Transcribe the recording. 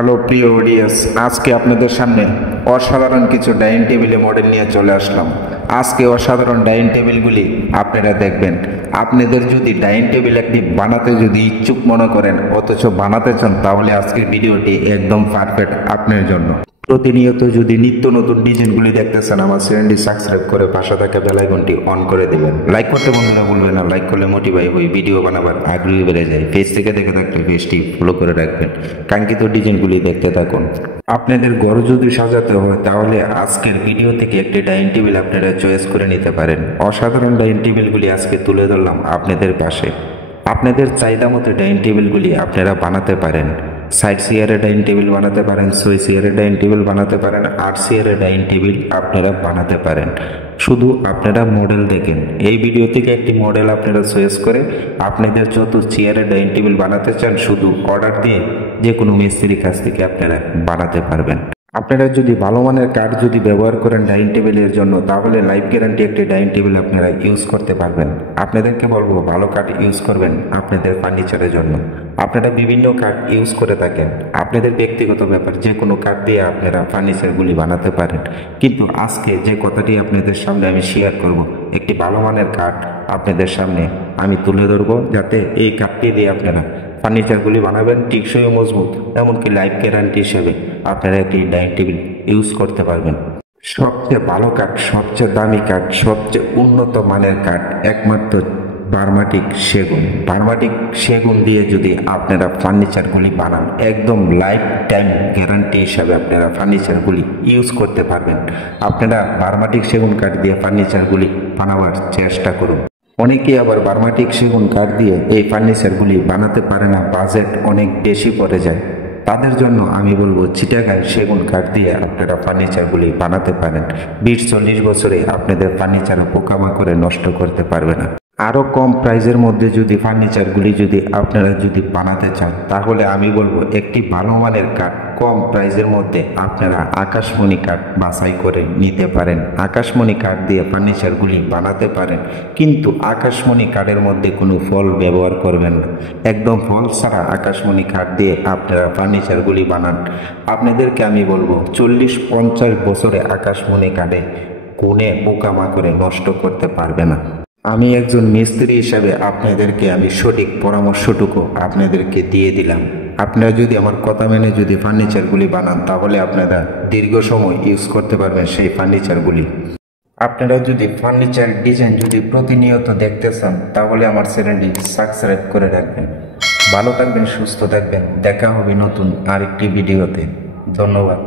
Hello প্রিয় audience, আজকে আপনাদের সামনে অসাধারণ কিছু ডাইনিং টেবিলের মডেল নিয়ে চলে আসলাম। আজকে অসাধারণ ডাইনিং টেবিলগুলি আপনারা দেখবেন। আপনাদের যদি ডাইনিং টেবিল একটি বানাতে যদি ইচ্ছুক মনে করেন অথচ বানাতে চান, তাহলে আজকের ভিডিওটি একদম পারফেক্ট আপনার জন্য। প্রতিনিয়ত যদি নিত্য নতুন ডিজাইনগুলি দেখতেছেন, আমার চ্যানেলটি সাবস্ক্রাইব করে পাশে থাকা বেল আইকনটি অন করে দেবেন। লাইক করতে বন্ধুরা ভুলবেন না, লাইক করলে মোটিভাই হই, ভিডিও বানাবার আগ্রহী বেড়ে যায়। পেজ থেকে দেখে থাকলে পেজটি ফলো করে রাখবেন, কাঙ্ক্ষিত ডিজাইনগুলি দেখতে থাকুন। আপনাদের ঘর যদি সাজাতে হয় তাহলে আজকের ভিডিও থেকে একটি ডাইনিং টেবিল আপনারা চয়েস করে নিতে পারেন। অসাধারণ ডাইনিং টেবিলগুলি আজকে তুলে ধরলাম আপনাদের পাশে। আপনাদের চাহিদা মতো ডাইনিং টেবিলগুলি আপনারা বানাতে পারেন। 60 চেয়ারের ডাইনিং টেবিল বানাতে পারেন, 6 চেয়ারের ডাইনিং টেবিল বানাতে পারেন, 8 চেয়ারের ডাইনিং টেবিল আপনারা বানাতে পারেন। শুধু আপনারা মডেল দেখেন। এই ভিডিও থেকে একটি মডেল আপনারা চয়েস করে আপনাদের যত চেয়ারের ডাইনিং টেবিল বানাতে চান শুধু অর্ডার দিয়ে যে কোনো মিস্ত্রির কাছ থেকে আপনারা বানাতে পারবেন। আপনারা যদি ভালো মানের কাঠ যদি ব্যবহার করেন ডাইনিং টেবিলের জন্য, তাহলে লাইফ গ্যারান্টি একটি ডাইনিং টেবিল আপনারা ইউজ করতে পারবেন। আপনাদেরকে বলবো ভালো কাঠ ইউজ করবেন আপনাদের ফার্নিচারের জন্য। আপনারা বিভিন্ন কাঠ ইউজ করে থাকেন, আপনাদের ব্যক্তিগত ব্যাপার, যে কোনো কাঠ দিয়ে আপনারা ফার্নিচারগুলি বানাতে পারেন। কিন্তু আজকে যে কথাটি আপনাদের সামনে আমি শেয়ার করব, একটি ভালো মানের কাঠ আপনাদের সামনে আমি তুলে ধরবো, যাতে এই কাঠটি দিয়ে আপনারা ফার্নিচারগুলি বানাবেন টিকসই ও মজবুত, এমনকি লাইফ গ্যারান্টি হিসেবে আপনারা একটি ডাইনিং টেবিল ইউজ করতে পারবেন। সবচেয়ে ভালো কাঠ, সবচেয়ে দামি কাঠ, সবচেয়ে উন্নত মানের কাঠ একমাত্র বার্মাটিক সেগুন। বার্মাটিক সেগুন দিয়ে যদি আপনারা ফার্নিচারগুলি বানান, একদম লাইফ টাইম গ্যারান্টি হিসাবে আপনারা ফার্নিচারগুলি ইউজ করতে পারবেন। আপনারা বার্মাটিক সেগুন কাঠ দিয়ে ফার্নিচারগুলি বানাবার চেষ্টা করুন। অনেকেই আবার বার্মাটিক সেগুন কাঠ দিয়ে এই ফার্নিচারগুলি বানাতে পারে না, বাজেট অনেক বেশি পড়ে যায়। তাদের জন্য আমি বলবো চিটাগাং সেগুন কাঠ দিয়ে আপনারা ফার্নিচারগুলি বানাতে পারেন। 20-40 বছরে আপনাদের ফার্নিচার পোকামাকড়ে নষ্ট করতে পারবে না। আরও কম প্রাইজের মধ্যে যদি ফার্নিচারগুলি যদি আপনারা যদি বানাতে চান, তাহলে আমি বলবো একটি ভালো মানের কাঠ কম প্রাইজের মধ্যে আপনারা আকাশমণি কাঠ বাছাই করে নিতে পারেন। আকাশমণি কাঠ দিয়ে ফার্নিচারগুলি বানাতে পারেন, কিন্তু আকাশমণি কাঠের মধ্যে কোনো ফল ব্যবহার করবেন না। একদম ফল ছাড়া আকাশমণি কাঠ দিয়ে আপনারা ফার্নিচারগুলি বানান। আপনাদেরকে আমি বলবো 40-50 বছরে আকাশমণি কাঠে কোণে পোকামাকড়ে নষ্ট করতে পারবে না। আমি একজন মিস্ত্রি হিসাবে আপনাদেরকে আমি সঠিক পরামর্শটুকু আপনাদেরকে দিয়ে দিলাম। আপনারা যদি আমার কথা মেনে যদি ফার্নিচারগুলি বানান, তাহলে আপনারা দীর্ঘ সময় ইউজ করতে পারবেন সেই ফার্নিচারগুলি। আপনারা যদি ফার্নিচার ডিজাইন যদি প্রতিনিয়ত দেখতে চান, তাহলে আমার চ্যানেলটি সাবস্ক্রাইব করে রাখবেন। ভালো থাকবেন, সুস্থ থাকবেন। দেখা হবে নতুন আরেকটি ভিডিওতে। ধন্যবাদ।